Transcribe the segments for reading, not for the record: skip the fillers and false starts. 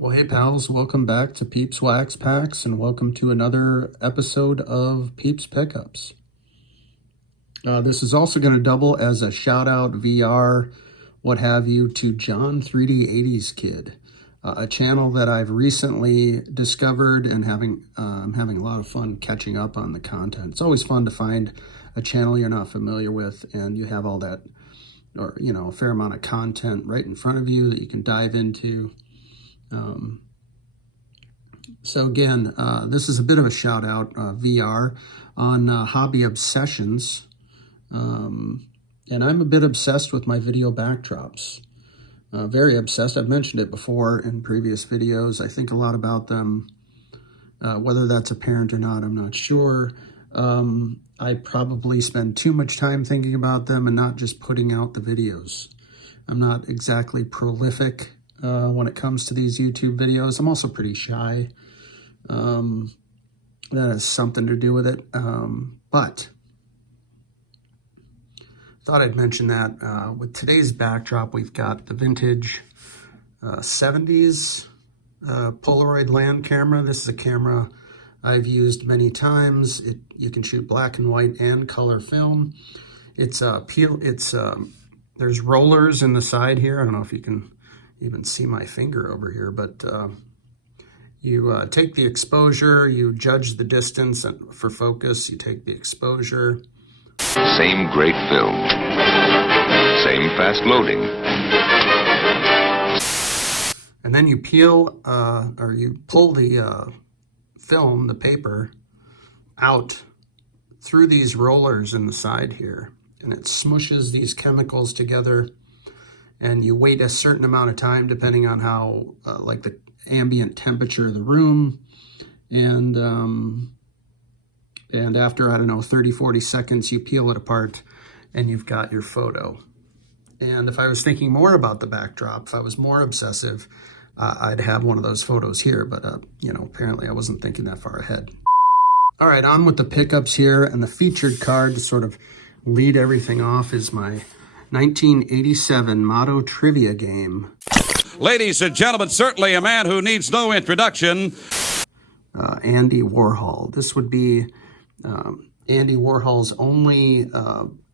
Well, hey pals, welcome back to Peeps Wax Packs and welcome to another episode of Peeps Pickups. This is also going to double as a shout out VR, what have you, to John 3D80s Kid, a channel that I've recently discovered and I'm having a lot of fun catching up on the content. It's always fun to find a channel you're not familiar with and you have all that, or a fair amount of content right in front of you that you can dive into. So again, this is a bit of a shout out, VR, on Hobby Obsessions. And I'm a bit obsessed with my video backdrops. Very obsessed. I've mentioned it before in previous videos. I think a lot about them. Whether that's apparent or not, I'm not sure. I probably spend too much time thinking about them and not just putting out the videos. I'm not exactly prolific when it comes to these YouTube videos. I'm also pretty shy. That has something to do with it. But thought I'd mention that with today's backdrop, we've got the vintage 70s Polaroid land camera. This is a camera I've used many times. You can shoot black and white and color film. There's rollers in the side here. I don't know if you can even see my finger over here, but you take the exposure, you judge the distance, and for focus, you take the exposure. Same great film. Same fast loading. And then you peel, or you pull the film, the paper, out through these rollers in the side here, and it smushes these chemicals together, and you wait a certain amount of time depending on how, like the ambient temperature of the room, and after, I don't know, 30-40 seconds, you peel it apart and you've got your photo. And if I was thinking more about the backdrop, if I was more obsessive, I'd have one of those photos here, but apparently I wasn't thinking that far ahead. All right, on with the pickups here, and the featured card to sort of lead everything off is my 1987 Motto trivia game. Ladies and gentlemen, certainly a man who needs no introduction. Andy Warhol. This would be Andy Warhol's only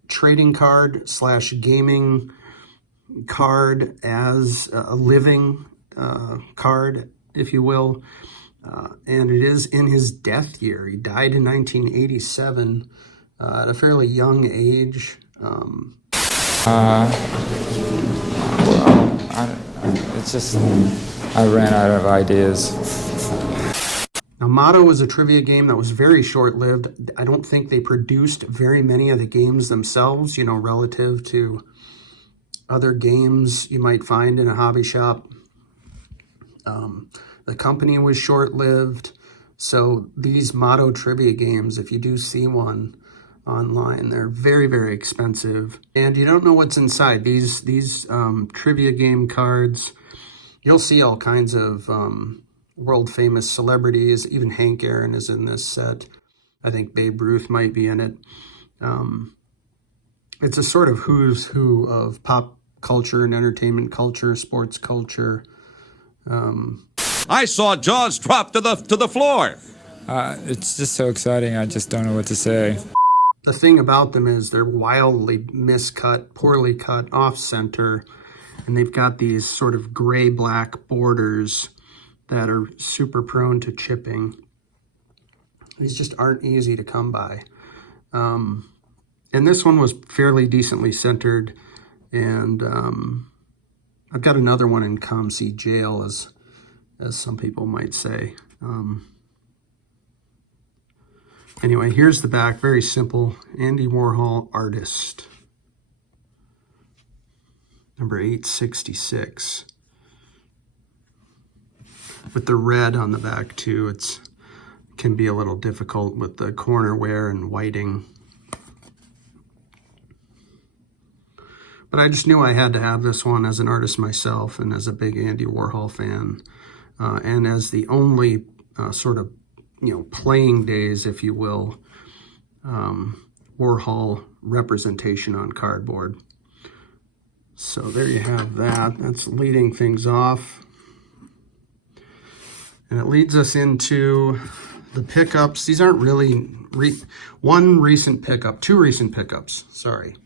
trading card / gaming card as a living card, if you will. And it is in his death year. He died in 1987 at a fairly young age. It's just, I ran out of ideas. Now, Motto was a trivia game that was very short-lived. I don't think they produced very many of the games themselves, relative to other games you might find in a hobby shop. The company was short-lived. So these Motto trivia games, if you do see one online, they're very, very expensive. And you don't know what's inside. These trivia game cards, you'll see all kinds of world-famous celebrities. Even Hank Aaron is in this set. I think Babe Ruth might be in it. It's a sort of who's who of pop culture and entertainment culture, sports culture. I saw jaws drop to the floor. It's just so exciting, I just don't know what to say. The thing about them is they're wildly miscut, poorly cut, off-center, and they've got these sort of gray-black borders that are super prone to chipping. These just aren't easy to come by. And this one was fairly decently centered, and I've got another one in ComC jail, as some people might say. Anyway, here's the back, very simple. Andy Warhol, artist. Number 866. With the red on the back too, it can be a little difficult with the corner wear and whiting. But I just knew I had to have this one as an artist myself and as a big Andy Warhol fan. And as the only sort of playing days, if you will, Warhol representation on cardboard. So there you have that. That's leading things off. And it leads us into the pickups. These aren't really two recent pickups, sorry.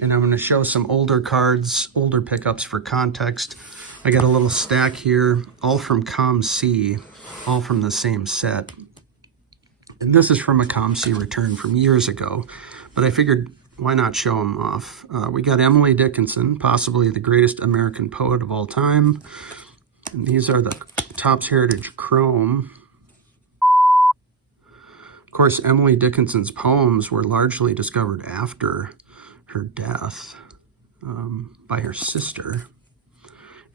And I'm going to show some older cards, older pickups for context. I got a little stack here, all from ComC, all from the same set. And this is from a ComC return from years ago, but I figured why not show them off. We got Emily Dickinson, possibly the greatest American poet of all time. And these are the Topps Heritage Chrome. Of course, Emily Dickinson's poems were largely discovered after her death by her sister.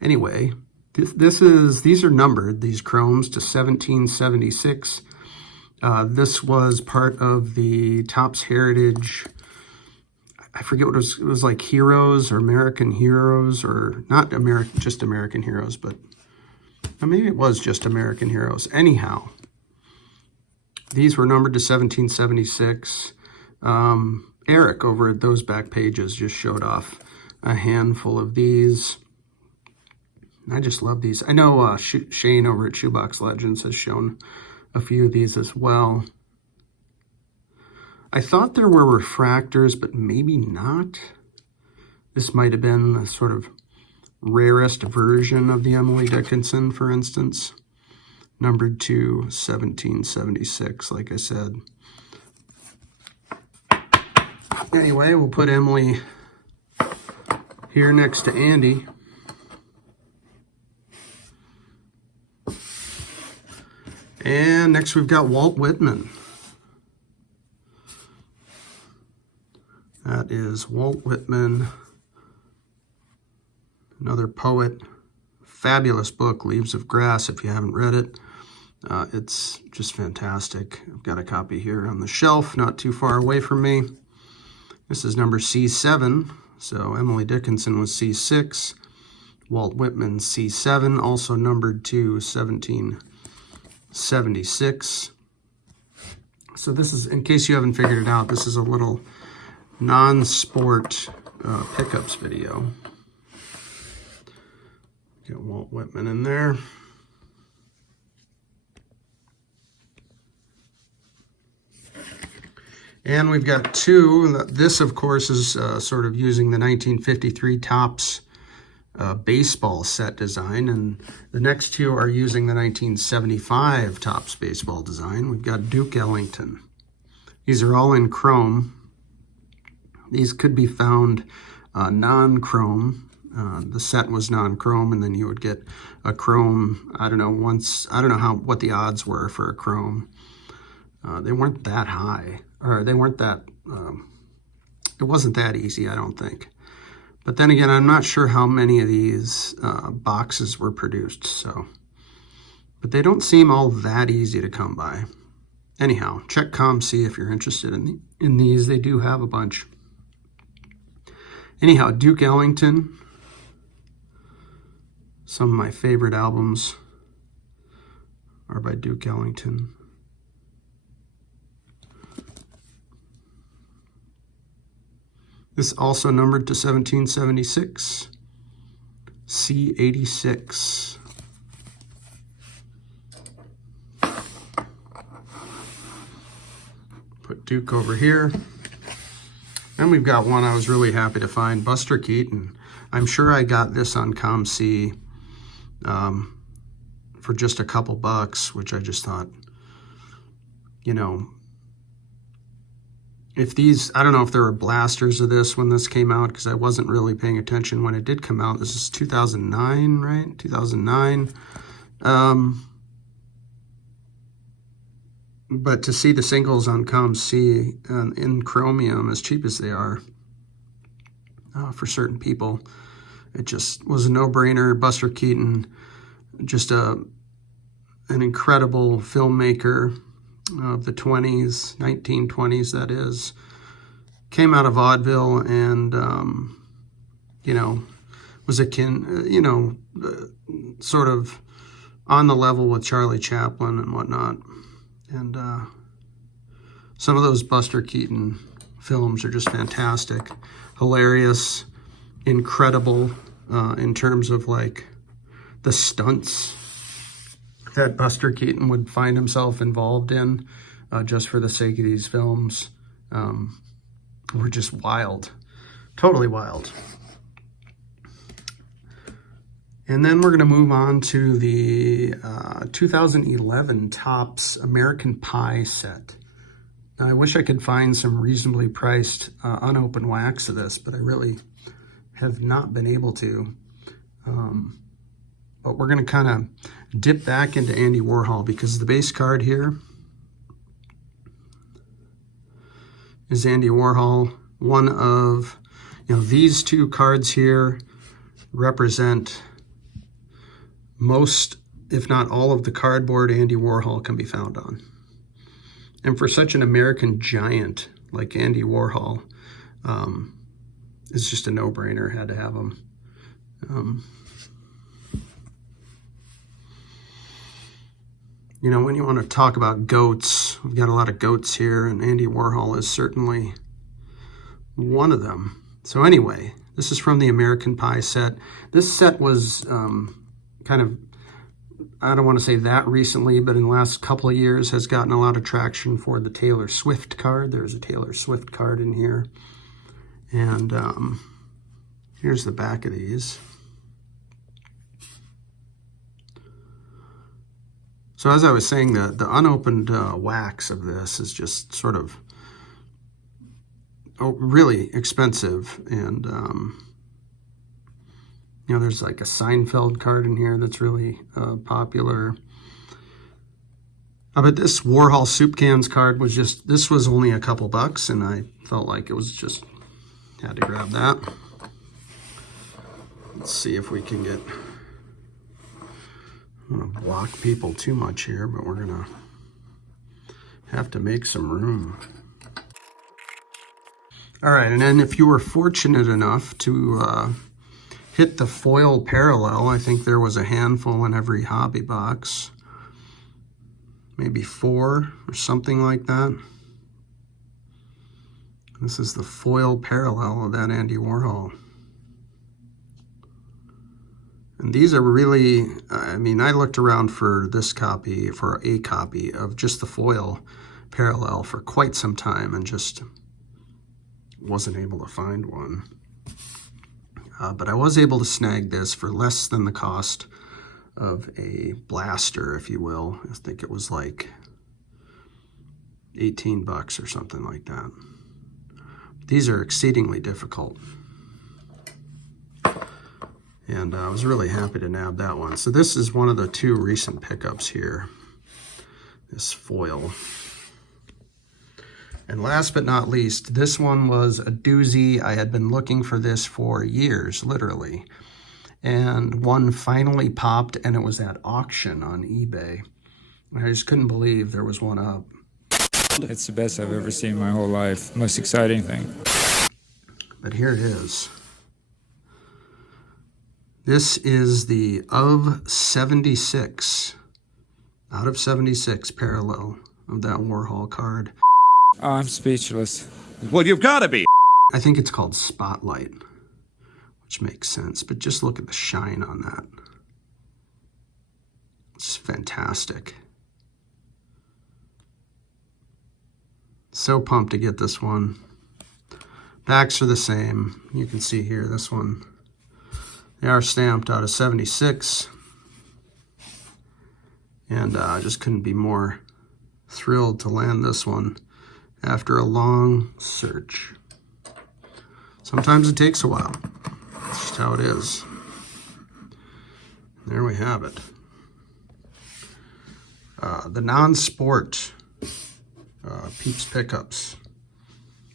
Anyway, these are numbered, these Chromes, to 1776. This was part of the Topps Heritage, I forget what it was like Heroes or American Heroes, or not just American Heroes, but maybe it was just American Heroes. Anyhow, these were numbered to 1776. Eric over at Those Back Pages just showed off a handful of these. I just love these. I know Shane over at Shoebox Legends has shown a few of these as well. I thought there were refractors, but maybe not. This might have been the sort of rarest version of the Emily Dickinson, for instance, numbered to 1776, like I said. Anyway, we'll put Emily here next to Andy. And next we've got Walt Whitman. That is Walt Whitman, another poet. Fabulous book, Leaves of Grass, if you haven't read it. It's just fantastic. I've got a copy here on the shelf, not too far away from me. This is number C7, so Emily Dickinson was C6. Walt Whitman C7, also numbered to 1776. So this is, in case you haven't figured it out, this is a little non-sport pickups video. Get Walt Whitman in there. And we've got two. This, of course, is sort of using the 1953 Topps baseball set design, and the next two are using the 1975 Topps baseball design. We've got Duke Ellington. These are all in chrome. These could be found non-chrome. The set was non-chrome, and then you would get a chrome. I don't know what the odds were for a chrome. They weren't that high, or they weren't that. It wasn't that easy, I don't think. But then again, I'm not sure how many of these boxes were produced. So, but they don't seem all that easy to come by. Anyhow, check ComC if you're interested in these. They do have a bunch. Anyhow, Duke Ellington. Some of my favorite albums are by Duke Ellington. This also numbered to 1776. C86. Put Duke over here. And we've got one I was really happy to find, Buster Keaton. I'm sure I got this on ComC for just a couple bucks, which I just thought, you know, if these, I don't know if there were blasters of this when this came out, because I wasn't really paying attention when it did come out. This is 2009, right? 2009. But to see the singles on ComC in chromium, as cheap as they are, for certain people, it just was a no-brainer. Buster Keaton, just an incredible filmmaker of the 20s, 1920s, that is. Came out of vaudeville and, you know, was akin, you know, sort of on the level with Charlie Chaplin and whatnot. And some of those Buster Keaton films are just fantastic, hilarious, incredible in terms of like the stunts. that Buster Keaton would find himself involved in just for the sake of these films were just wild, totally wild. And then we're going to move on to the 2011 Topps American Pie set. Now, I wish I could find some reasonably priced unopened wax of this, but I really have not been able to. But we're going to kind of dip back into Andy Warhol because the base card here is Andy Warhol. One of, these two cards here represent most, if not all, of the cardboard Andy Warhol can be found on. And for such an American giant like Andy Warhol, it's just a no-brainer, had to have him. When you want to talk about goats, we've got a lot of goats here, and Andy Warhol is certainly one of them. So anyway, this is from the American Pie set. This set was kind of, I don't want to say that recently, but in the last couple of years has gotten a lot of traction for the Taylor Swift card. There's a Taylor Swift card in here. And here's the back of these. So as I was saying, the unopened wax of this is just sort of really expensive. And, there's like a Seinfeld card in here that's really popular. But this Warhol Soup Cans card was this was only a couple bucks, and I felt like it was just, had to grab that. Let's see if we can get, I don't want to block people too much here, but we're gonna have to make some room. All right, and then if you were fortunate enough to hit the foil parallel, I think there was a handful in every hobby box, maybe 4 or something like that. This is the foil parallel of that Andy Warhol. And these are really, I looked around for a copy of just the foil parallel for quite some time and just wasn't able to find one. But I was able to snag this for less than the cost of a blaster, if you will. I think it was like 18 bucks or something like that. These are exceedingly difficult. And I was really happy to nab that one. So this is one of the 2 recent pickups here, this foil. And last but not least, this one was a doozy. I had been looking for this for years, literally. And one finally popped, and it was at auction on eBay. I just couldn't believe there was one up. It's the best I've ever seen in my whole life. Most exciting thing. But here it is. This is the of 76, out of 76 parallel of that Warhol card. Oh, I'm speechless. Well, you've got to be. I think it's called Spotlight, which makes sense, but just look at the shine on that. It's fantastic. So pumped to get this one. Backs are the same. You can see here, this one. They are stamped out of 76. And I just couldn't be more thrilled to land this one after a long search. Sometimes it takes a while. That's just how it is. There we have it. The non-sport Peeps pickups.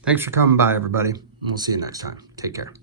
Thanks for coming by, everybody. And we'll see you next time. Take care.